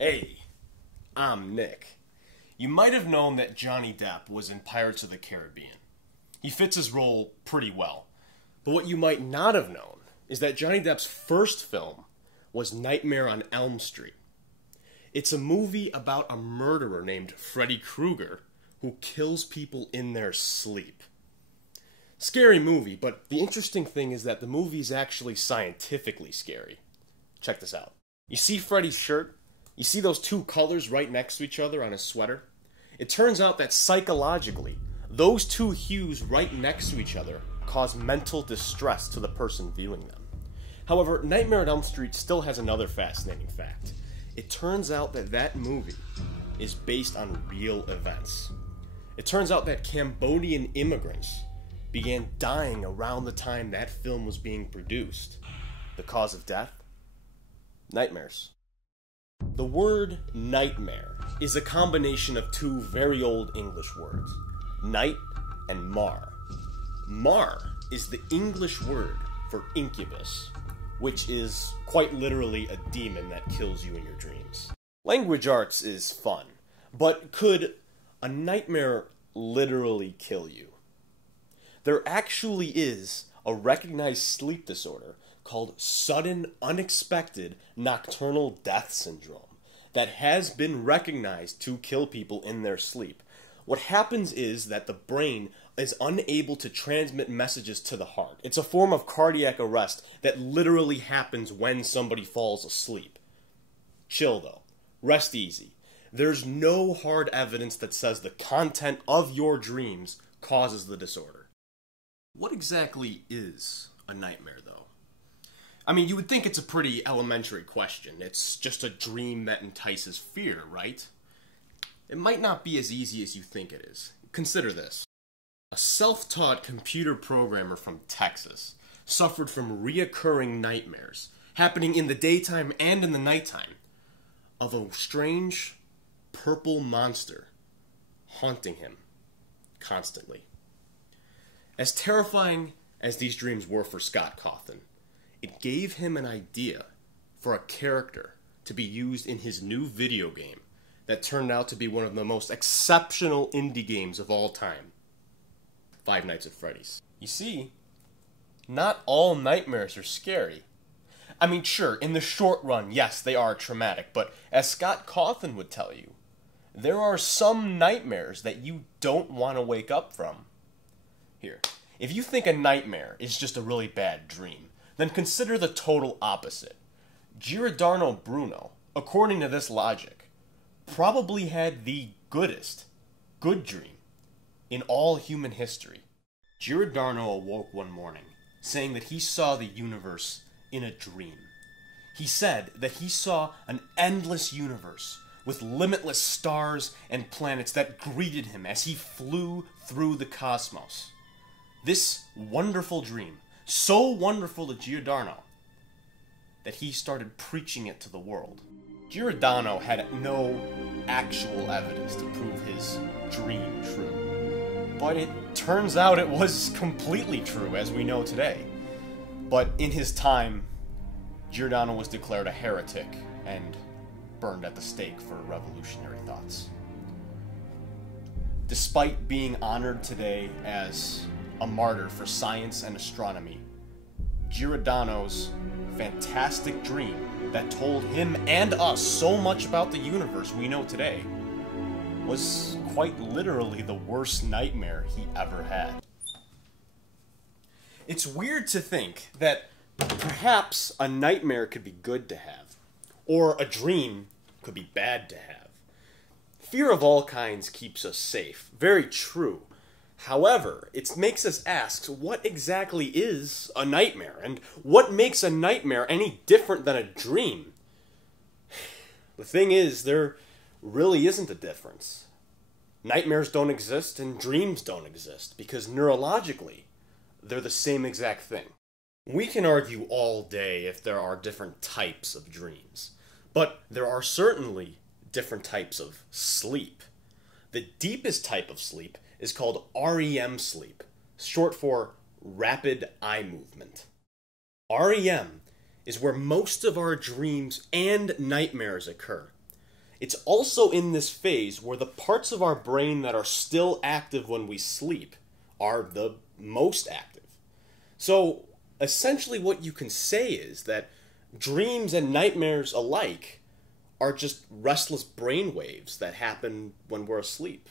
Hey, I'm Nick. You might have known that Johnny Depp was in Pirates of the Caribbean. He fits his role pretty well. But what you might not have known is that Johnny Depp's first film was Nightmare on Elm Street. It's a movie about a murderer named Freddy Kruger who kills people in their sleep. Scary movie, but the interesting thing is that the movie's actually scientifically scary. Check this out. You see Freddy's shirt? You see those two colors right next to each other on his sweater? It turns out that psychologically, those two hues right next to each other cause mental distress to the person viewing them. However, Nightmare on Elm Street still has another fascinating fact. It turns out that that movie is based on real events. It turns out that Cambodian immigrants began dying around the time that film was being produced. The cause of death? Nightmares. The word nightmare is a combination of two very old English words, night and mar. Mar is the English word for incubus, which is quite literally a demon that kills you in your dreams. Language arts is fun, but could a nightmare literally kill you? There actually is a recognized sleep disorder called sudden, unexpected nocturnal death syndrome that has been recognized to kill people in their sleep. What happens is that the brain is unable to transmit messages to the heart. It's a form of cardiac arrest that literally happens when somebody falls asleep. Chill though. Rest easy. There's no hard evidence that says the content of your dreams causes the disorder. What exactly is a nightmare, though? I mean, you would think it's a pretty elementary question. It's just a dream that entices fear, right? It might not be as easy as you think it is. Consider this. A self-taught computer programmer from Texas suffered from reoccurring nightmares, happening in the daytime and in the nighttime, of a strange purple monster haunting him constantly. As terrifying as these dreams were for Scott Cawthon, it gave him an idea for a character to be used in his new video game that turned out to be one of the most exceptional indie games of all time, Five Nights at Freddy's. You see, not all nightmares are scary. I mean, sure, in the short run, yes, they are traumatic, but as Scott Cawthon would tell you, there are some nightmares that you don't want to wake up from. Here, if you think a nightmare is just a really bad dream, then consider the total opposite. Giordano Bruno, according to this logic, probably had the goodest good dream in all human history. Giordano awoke one morning, saying that he saw the universe in a dream. He said that he saw an endless universe with limitless stars and planets that greeted him as he flew through the cosmos. This wonderful dream, so wonderful to Giordano, that he started preaching it to the world. Giordano had no actual evidence to prove his dream true, but it turns out it was completely true, as we know today. But in his time, Giordano was declared a heretic and burned at the stake for revolutionary thoughts. Despite being honored today as a martyr for science and astronomy, Giordano's fantastic dream that told him and us so much about the universe we know today was quite literally the worst nightmare he ever had. It's weird to think that perhaps a nightmare could be good to have, or a dream could be bad to have. Fear of all kinds keeps us safe. Very true. However, it makes us ask, what exactly is a nightmare? And what makes a nightmare any different than a dream? The thing is, there really isn't a difference. Nightmares don't exist and dreams don't exist, because neurologically, they're the same exact thing. We can argue all day if there are different types of dreams, but there are certainly different types of sleep. The deepest type of sleep is called REM sleep, short for rapid eye movement. REM is where most of our dreams and nightmares occur. it's also in this phase where the parts of our brain that are still active when we sleep are the most active. So, essentially what you can say is that dreams and nightmares alike are just restless brain waves that happen when we're asleep.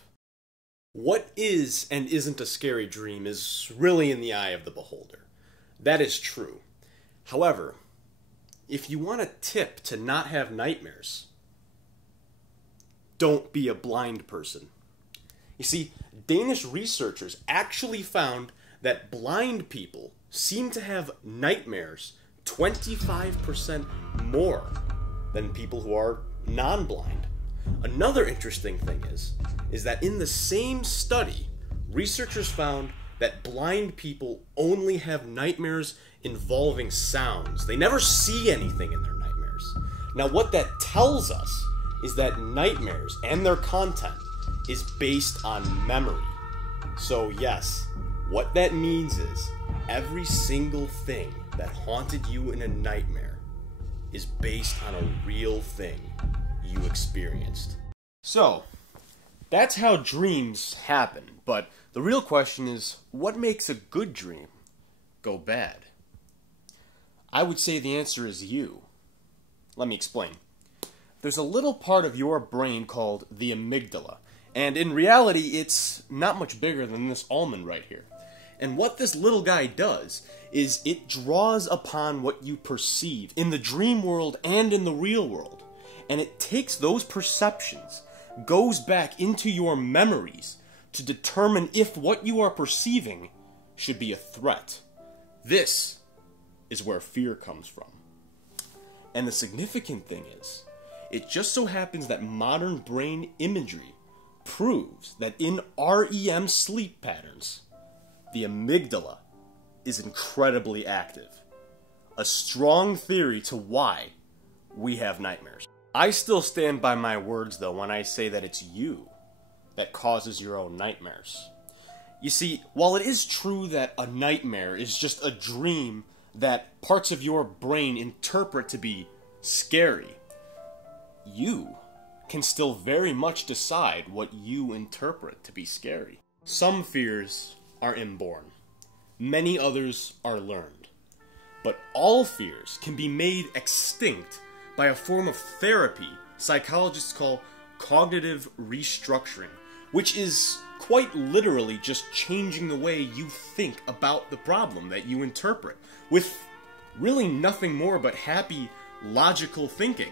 What is and isn't a scary dream is really in the eye of the beholder. That is true. However, if you want a tip to not have nightmares, don't be a blind person. You see, Danish researchers actually found that blind people seem to have nightmares 25% more than people who are non-blind. Another interesting thing is that in the same study, researchers found that blind people only have nightmares involving sounds. They never see anything in their nightmares. Now, what that tells us is that nightmares and their content is based on memory. So yes, what that means is every single thing that haunted you in a nightmare is based on a real thing you experienced. So, that's how dreams happen, but the real question is, what makes a good dream go bad? I would say the answer is you. Let me explain. There's a little part of your brain called the amygdala, and in reality it's not much bigger than this almond right here. And what this little guy does is it draws upon what you perceive in the dream world and in the real world, and it takes those perceptions, goes back into your memories to determine if what you are perceiving should be a threat. This is where fear comes from. And the significant thing is, it just so happens that modern brain imagery proves that in REM sleep patterns, the amygdala is incredibly active. A strong theory to why we have nightmares. I still stand by my words though when I say that it's you that causes your own nightmares. You see, while it is true that a nightmare is just a dream that parts of your brain interpret to be scary, you can still very much decide what you interpret to be scary. Some fears are inborn. Many others are learned. But all fears can be made extinct by a form of therapy psychologists call cognitive restructuring, which is quite literally just changing the way you think about the problem that you interpret, with really nothing more but happy, logical thinking.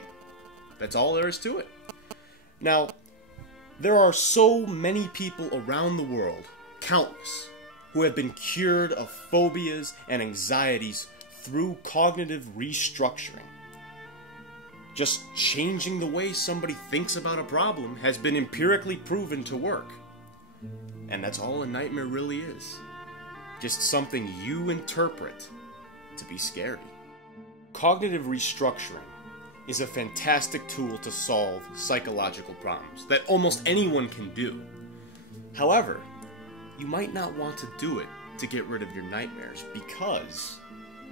That's all there is to it. Now, there are so many people around the world, countless, who have been cured of phobias and anxieties through cognitive restructuring. Just changing the way somebody thinks about a problem has been empirically proven to work. And that's all a nightmare really is. Just something you interpret to be scary. Cognitive restructuring is a fantastic tool to solve psychological problems that almost anyone can do. However, you might not want to do it to get rid of your nightmares, because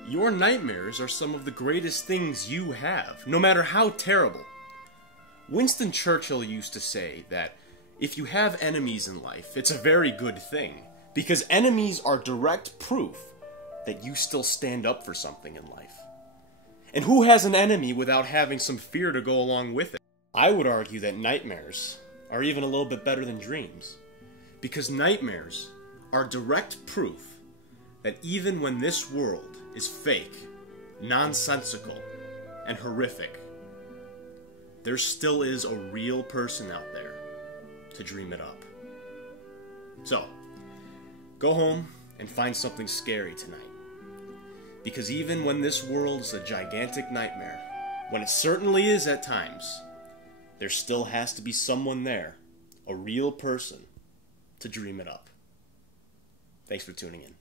your nightmares are some of the greatest things you have, no matter how terrible. Winston Churchill used to say that if you have enemies in life, it's a very good thing, because enemies are direct proof that you still stand up for something in life. And who has an enemy without having some fear to go along with it? I would argue that nightmares are even a little bit better than dreams, because nightmares are direct proof that even when this world is fake, nonsensical, and horrific, there still is a real person out there to dream it up. So, go home and find something scary tonight. Because even when this world is a gigantic nightmare, when it certainly is at times, there still has to be someone there, a real person, to dream it up. Thanks for tuning in.